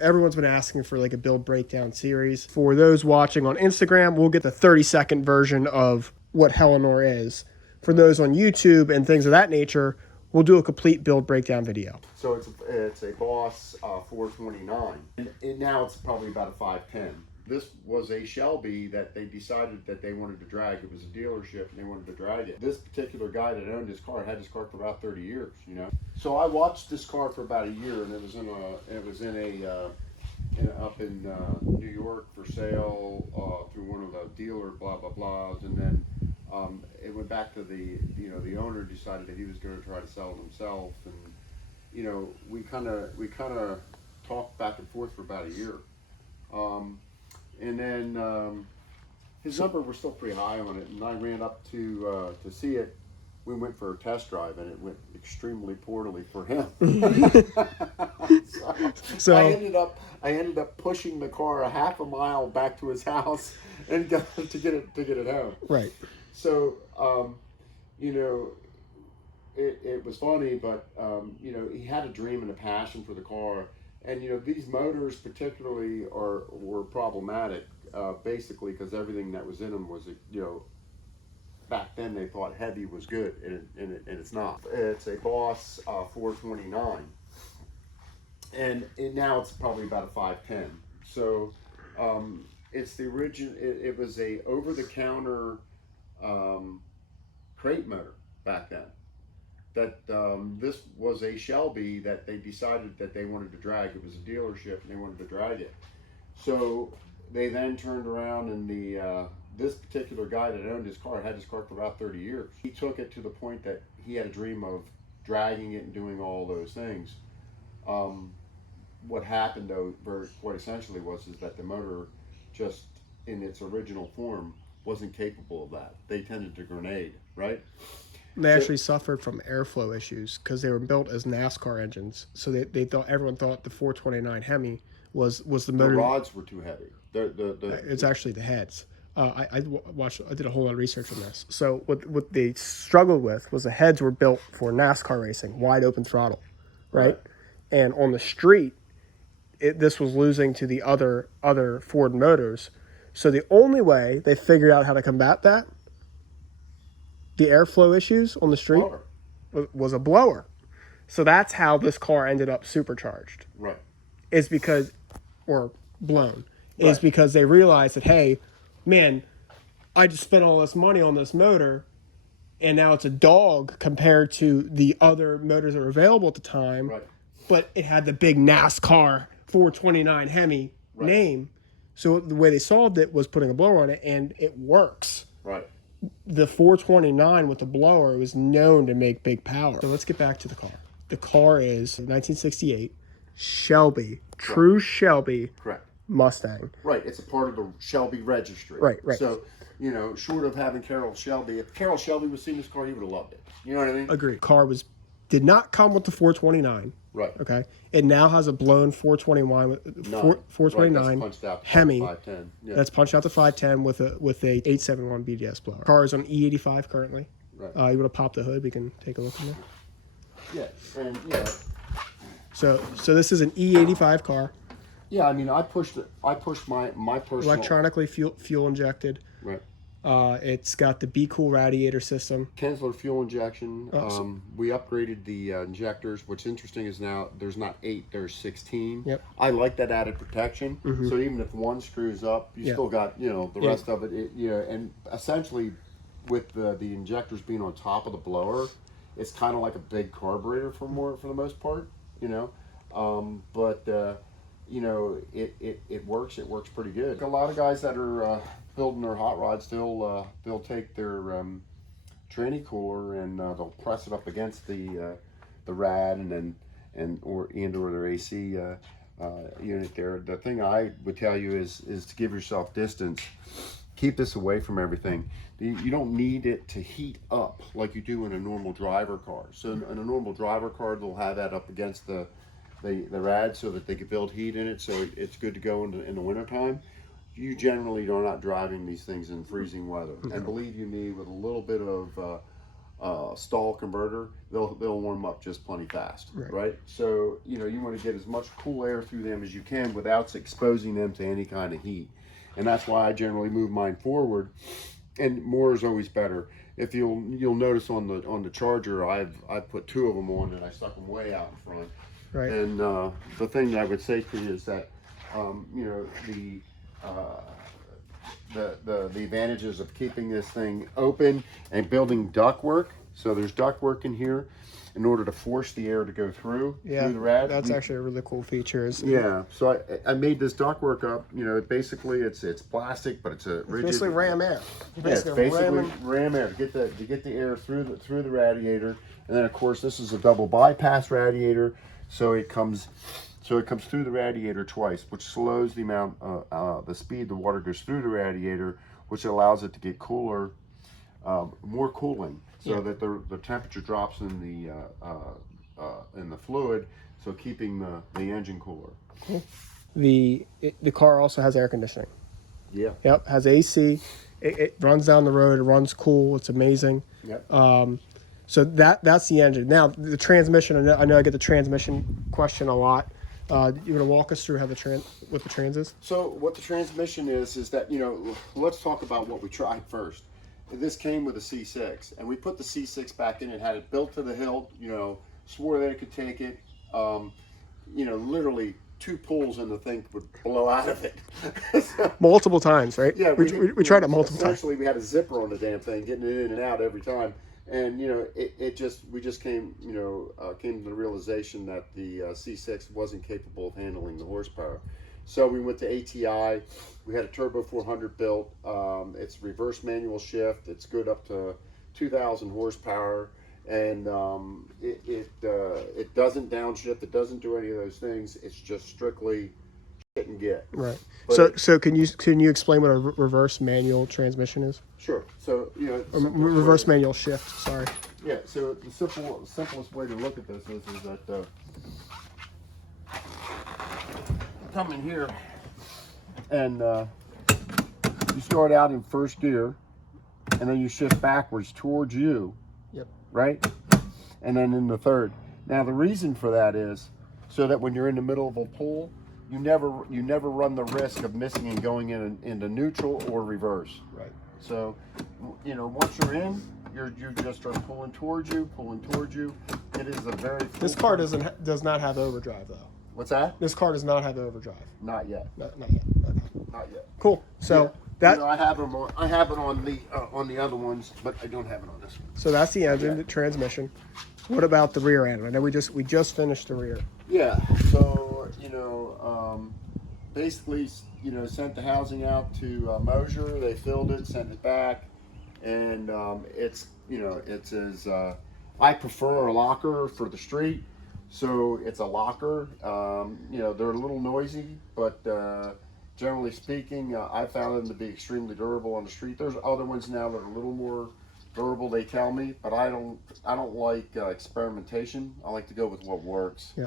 everyone's been asking for like a build breakdown series. For those watching on Instagram, we'll get the 30-second version of what Helleanor is. For those on YouTube and things of that nature, we'll do a complete build breakdown video. So it's a Boss 429, and now it's probably about a 510. This was a Shelby that they decided that they wanted to drag. It was a dealership and they wanted to drag it. This particular guy that owned his car had his car for about 30 years, you know. So I watched this car for about a year, and it was up in New York for sale through one of the dealer blah blah blahs, and then it went back to the owner decided that he was going to try to sell it himself, and we kind of talked back and forth for about a year. And then his number was still pretty high on it, and I ran up to see it. We went for a test drive, and it went extremely poorly for him. so I ended up pushing the car a half a mile back to his house and got to get it home. Right. So it was funny, but he had a dream and a passion for the car. And these motors particularly were problematic, basically because everything that was in them was back then they thought heavy was good, and it's not. It's a Boss 429, and now it's probably about a 510. So it's the original. It was a over-the-counter crate motor back then. That this was a Shelby that they decided that they wanted to drag. It was a dealership and they wanted to drag it. So they then turned around, and this particular guy that owned his car had his car for about 30 years. He took it to the point that he had a dream of dragging it and doing all those things. What happened though, quite essentially, was that the motor, just in its original form, wasn't capable of that. They tended to grenade, right? They actually suffered from airflow issues because they were built as NASCAR engines. So everyone thought the 429 Hemi was the motor. The rods were too heavy. It's actually the heads. I did a whole lot of research on this. So what they struggled with was the heads were built for NASCAR racing, wide open throttle, right? And on the street, this was losing to the other Ford motors. So the only way they figured out how to combat that, the airflow issues on the street, was a blower. So that's how this car ended up supercharged. Right. Is because, or blown, is because they realized that, hey, man, I just spent all this money on this motor, and now it's a dog compared to the other motors that were available at the time. Right. But it had the big NASCAR 429 Hemi name. So the way they solved it was putting a blower on it, and it works. Right. The 429 with the blower was known to make big power. So let's get back to the car. The car is 1968 Shelby, true Shelby Mustang. Right, it's a part of the Shelby registry. Right. So, short of having Carroll Shelby, if Carroll Shelby was seeing this car, he would have loved it. You know what I mean? Agreed. Car did not come with the 429. Right. Okay. It now has a blown 429 Hemi. 510. Yeah. That's punched out to 510 with a 871 BDS blower. Car is on E85 currently. Right. You want to pop the hood? We can take a look in there. Yeah. And So this is an E85 car. Yeah, I mean, I pushed my personal Electronically fuel injected. Right. It's got the Be Cool radiator system. Kinsler fuel injection. We upgraded the injectors. What's interesting is now there's not 8, there's 16. Yep. I like that added protection. So even if one screws up, you still got the rest of it. And essentially, with the injectors being on top of the blower, it's kind of like a big carburetor for the most part. It works. It works pretty good. A lot of guys that are building their hot rods, they'll take their tranny cooler and they'll press it up against the rad or their AC unit there. The thing I would tell you is to give yourself distance. Keep this away from everything. You don't need it to heat up like you do in a normal driver car. So in a normal driver car, they'll have that up against the rad so that they can build heat in it, so it's good to go in the wintertime. You generally are not driving these things in freezing weather. And believe you me, with a little bit of stall converter, they'll warm up just plenty fast, right? So you want to get as much cool air through them as you can without exposing them to any kind of heat, and that's why I generally move mine forward, and more is always better. If you'll notice on the Charger, I've put 2 of them on and I stuck them way out in front. Right. And the thing that I would say to you is that the advantages of keeping this thing open and building ductwork. So there's ductwork in here in order to force the air to go through the rad. That's actually a really cool feature. Yeah, so I made this ductwork up. Basically it's plastic, but it's a rigid. Basically ram air. It's basically ram air to get the air through the radiator, and then of course this is a double bypass radiator, so it comes through the radiator twice, which slows the amount, the speed the water goes through the radiator, which allows it to get cooler, more cooling, so that the temperature drops in the fluid, so keeping the engine cooler. Cool. The car also has air conditioning. Yeah. Yep, has AC. It runs down the road. It runs cool. It's amazing. Yep. So that's the engine. Now the transmission. I know I get the transmission question a lot. You want to walk us through how what the trans is? So what the transmission is that, let's talk about what we tried first. This came with a C6, and we put the C6 back in and had it built to the hilt, swore that it could take it. Literally 2 pulls and the thing would blow out of it. Multiple times, right? Yeah, we tried it multiple times. Essentially, we had a zipper on the damn thing, getting it in and out every time. And we just came to the realization that the C6 wasn't capable of handling the horsepower. So we went to ATI. We had a Turbo 400 built. It's reverse manual shift. It's good up to 2,000 horsepower, and it doesn't downshift. It doesn't do any of those things. It's just strictly shit and get. Right. But so can you explain what a reverse manual transmission is? Sure. So Reverse manual shift. Sorry. Yeah. So the simplest way to look at this is that come in here and you start out in first gear, and then you shift backwards towards you. Yep. Right. And then in the third. Now the reason for that is so that when you're in the middle of a pull, you never run the risk of missing and going into neutral or reverse. Right. So, once you're in, you just start pulling towards you. It is a very. This car does not have overdrive though. What's that? This car does not have overdrive. Not yet. Not yet. Not yet. Cool. So that I have them on. I have it on the other ones, but I don't have it on this one. So that's the engine, the transmission. What about the rear end? I know we just finished the rear. Yeah. So basically, sent the housing out to Mosier. They filled it, sent it back, and it's as I prefer a locker for the street, so it's a locker. They're a little noisy, but generally speaking, I found them to be extremely durable on the street. There's other ones now that are a little more durable, they tell me, but I don't like experimentation. I like to go with what works. Yeah.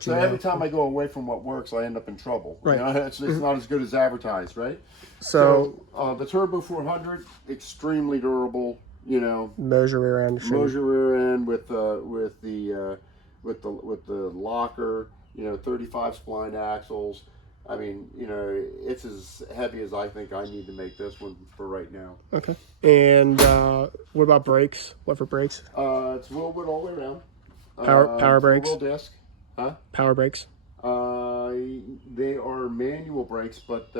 So every time I go away from what works, I end up in trouble. Right. It's not as good as advertised, right? So the Turbo 400, extremely durable. Mosier rear end. Mosier rear end with the locker. 35 spline axles. I mean, it's as heavy as I think I need to make this one for right now. Okay. And what about brakes? What for brakes? It's Willwood all the way around. Power brakes? Wheel disc. Huh? Power brakes? They are manual brakes, but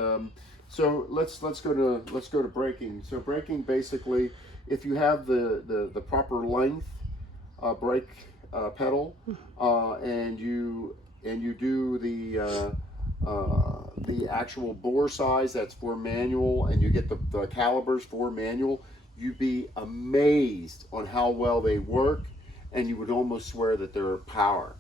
so let's go to braking. So braking, basically, if you have the proper length brake pedal, and you do the actual bore size that's for manual, and you get the calibers for manual, you'd be amazed on how well they work, and you would almost swear that they're power.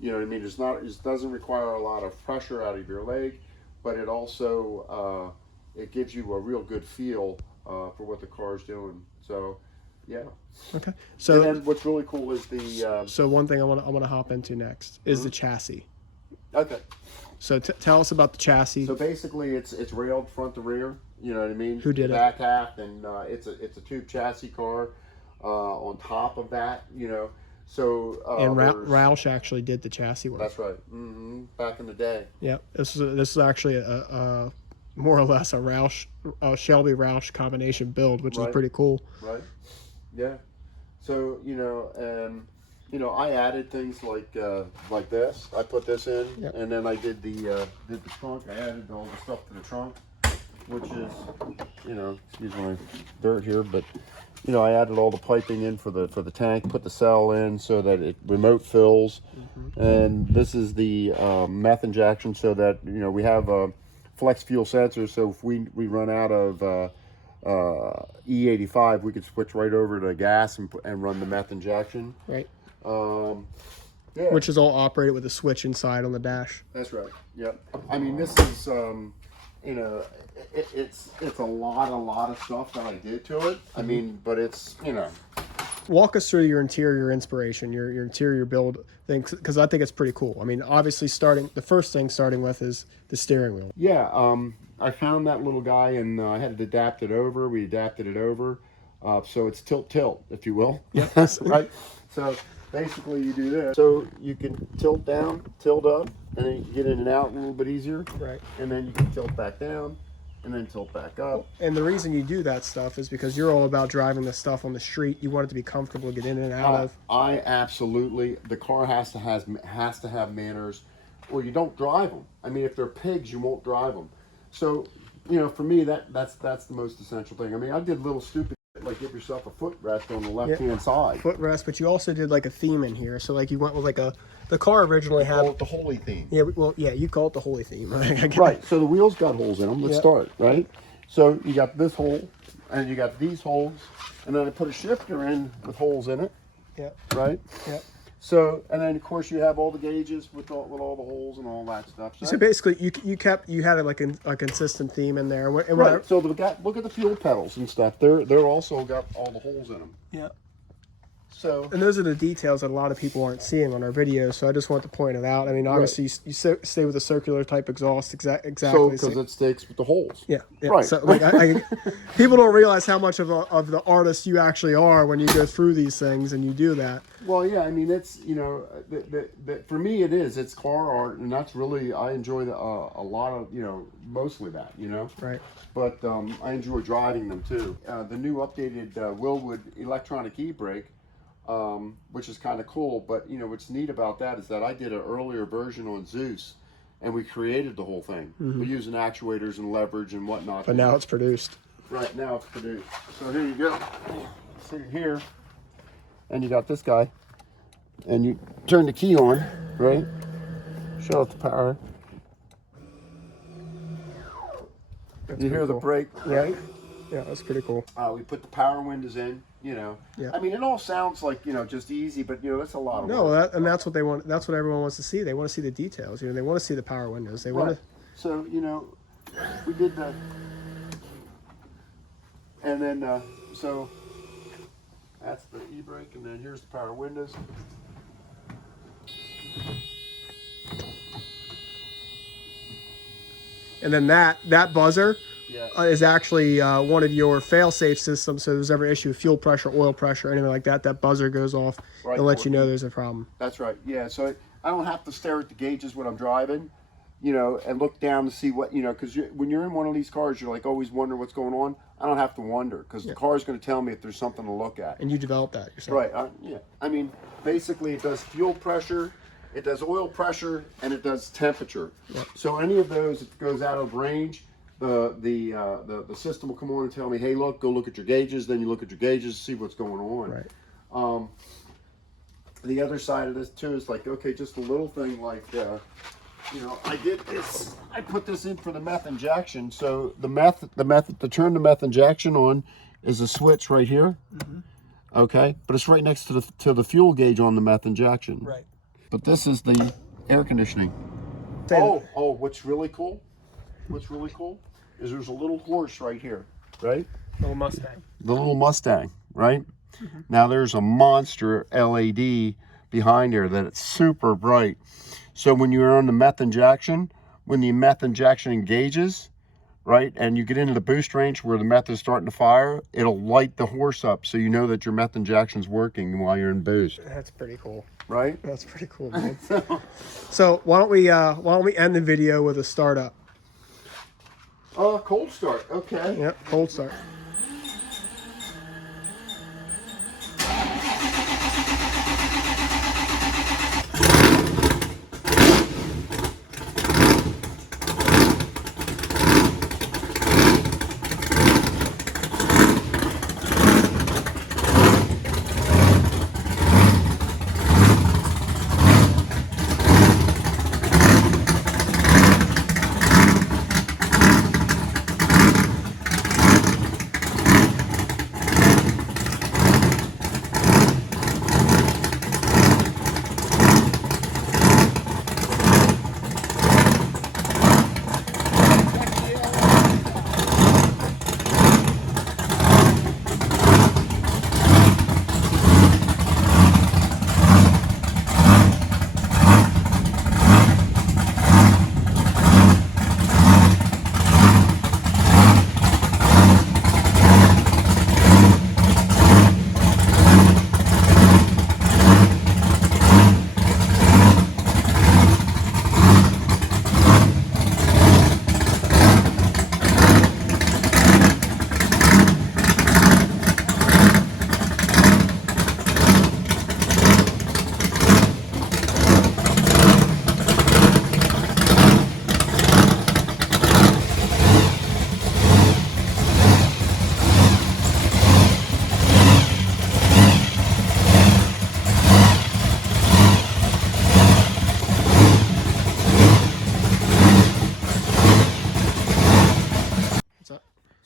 You know what I mean? It doesn't require a lot of pressure out of your leg, but it also it gives you a real good feel for what the car's doing. So yeah. Okay. So and then what's really cool is the so one thing I want to hop into next is the chassis. Okay. So tell us about the chassis. So basically, it's railed front to rear. You know what I mean? Who did the it? Back half, and it's a tube chassis car. on top of that, you know. So and Roush actually did the chassis work. That's right. Back in the day. Yep. This is actually a more or less a Shelby Roush combination build, which is pretty cool. Right. Yeah. So I added things like this. I put this in, and then I did the trunk. I added all the stuff to the trunk, which is, excuse my dirt here, but I added all the piping in for the tank, put the cell in so that it remote fills, and this is the meth injection, so that we have a flex fuel sensor. So if we run out of E85, we could switch right over to gas and run the meth injection. Right. Yeah. Which is all operated with a switch inside on the dash. That's right. Yep. I mean, this is it's a lot of stuff that I did to it. I mean, but it's Walk us through your interior inspiration, your interior build thing, because I think it's pretty cool. I mean, obviously the first thing starting with is the steering wheel. Yeah. I found that little guy, and I had to adapt it over. We adapted it over, so it's tilt, if you will. Yes. Right. So basically, you do this, so you can tilt down, tilt up, and then you can get in and out a little bit easier. Right. And then you can tilt back down, and then tilt back up. And the reason you do that stuff is because you're all about driving the stuff on the street. You want it to be comfortable to get in and out of. I absolutely. The car has to have manners, or you don't drive them. I mean, if they're pigs, you won't drive them. So, for me, that's the most essential thing. I mean, I did little stupid, like give yourself a footrest on the left-hand side. Footrest, but you also did like a theme in here. So like you went with like the car originally had the holy theme. Yeah, you call it the holy theme. Right. So the wheels got holes in them. Let's start, right? So you got this hole, and you got these holes, and then I put a shifter in with holes in it. Yeah. Right. Yeah. So, and then of course you have all the gauges with all the holes and all that stuff. So basically, you had like a consistent theme in there. Right. So look at the fuel pedals and stuff. They're also got all the holes in them. Yeah. So. And those are the details that a lot of people aren't seeing on our videos. So I just want to point it out. I mean, obviously you stay with a circular type exhaust. Exactly. So because it sticks with the holes. Yeah. Right. So like people don't realize how much of the artist you actually are when you go through these things and you do that. Well, yeah, I mean, it's, for me it is. It's car art, and that's really, I enjoy a lot of, mostly that, Right. But I enjoy driving them too. The new updated Willwood electronic e-brake, which is kind of cool, but, what's neat about that is that I did an earlier version on Zeus, and we created the whole thing. We're using actuators and leverage and whatnot. But now it's produced. Right, now it's produced. So here you go. See here. And you got this guy, and you turn the key on, right? Shut off the power. You hear the brake, right? Yeah, that's pretty cool. We put the power windows in, Yeah. I mean, it all sounds like, just easy, but, that's a lot of work. That's what they want. That's what everyone wants to see. They want to see the details. They want to see the power windows. They want to. So, we did that. And then, so... That's the e-brake, and then here's the power windows. And then that buzzer is actually one of your fail-safe systems. So if there's ever issue with fuel pressure, oil pressure, anything like that, that buzzer goes off and lets you know there's a problem. That's right. Yeah. So I don't have to stare at the gauges when I'm driving, and look down to see what, because when you're in one of these cars, you're like always wondering what's going on. I don't have to wonder because the car is going to tell me if there's something to look at. And you developed that yourself. Right. Yeah. I mean, basically it does fuel pressure, it does oil pressure, and it does temperature. Yep. So any of those, if it goes out of range, the system will come on and tell me, hey, look, go look at your gauges. Then you look at your gauges, see what's going on. Right. The other side of this too is like, okay, just a little thing like, I did this. I put this in for the meth injection. So to turn the meth injection on is a switch right here. Okay, but it's right next to the fuel gauge on the meth injection. Right. But this is the air conditioning. What's really cool? Is there's a little horse right here, right? Little Mustang. The little Mustang, right? Now there's a monster LED behind there that it's super bright. So when you're on the meth injection, when the meth injection engages, right? And you get into the boost range where the meth is starting to fire, it'll light the horse up so you know that your meth injection's working while you're in boost. That's pretty cool. Right? That's pretty cool, man. So why don't we end the video with a startup? Cold start. Okay. Yep, cold start.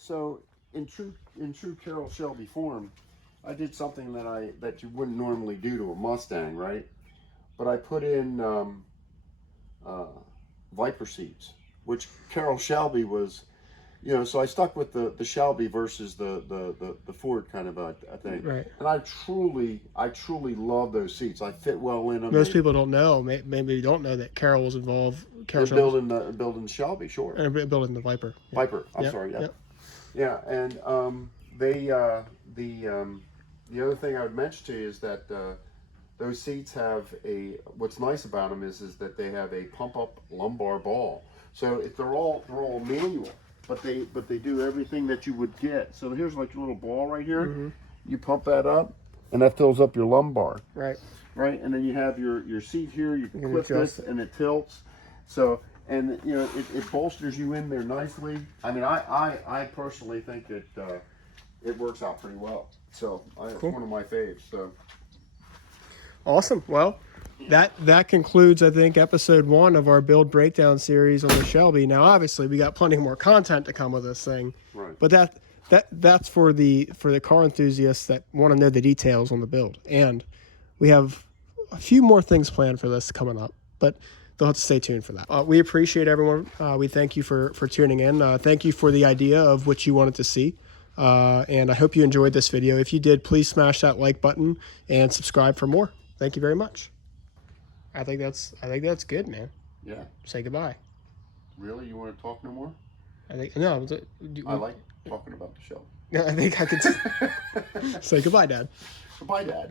So in true Carroll Shelby form, I did something that you wouldn't normally do to a Mustang, right? But I put in Viper seats, which Carroll Shelby was, you know. So I stuck with the Shelby versus the Ford kind of a thing. Right. And I truly love those seats. I fit well in them. Most people don't know. Maybe you don't know that Carroll was involved. Carroll building the Shelby, sure. And building the Viper. Yeah. Viper. I'm sorry. Yeah. Yep. Yeah, and the other thing I would mention to you is that those seats have what's nice about them is that they have a pump up lumbar ball. So they're all manual, but they do everything that you would get. So here's like your little ball right here. Mm-hmm. You pump that up, and that fills up your lumbar. Right. Right, and then you have your seat here. You can clip this, and it tilts. So. And you know it bolsters you in there nicely. I mean, I personally think that it works out pretty well. So it's one of my faves. So awesome. Well, that concludes, I think, episode 1 of our build breakdown series on the Shelby. Now, obviously, we got plenty more content to come with this thing. Right. But that's for the car enthusiasts that want to know the details on the build. And we have a few more things planned for this coming up, but they'll have to stay tuned for that. We appreciate everyone. We thank you for tuning in. Thank you for the idea of what you wanted to see. And I hope you enjoyed this video. If you did, please smash that like button and subscribe for more. Thank you very much. I think that's good, man. Yeah. Say goodbye. Really? You want to talk no more? I think no. I like talking about the show. Yeah, I think I could say goodbye, Dad. Goodbye, Dad.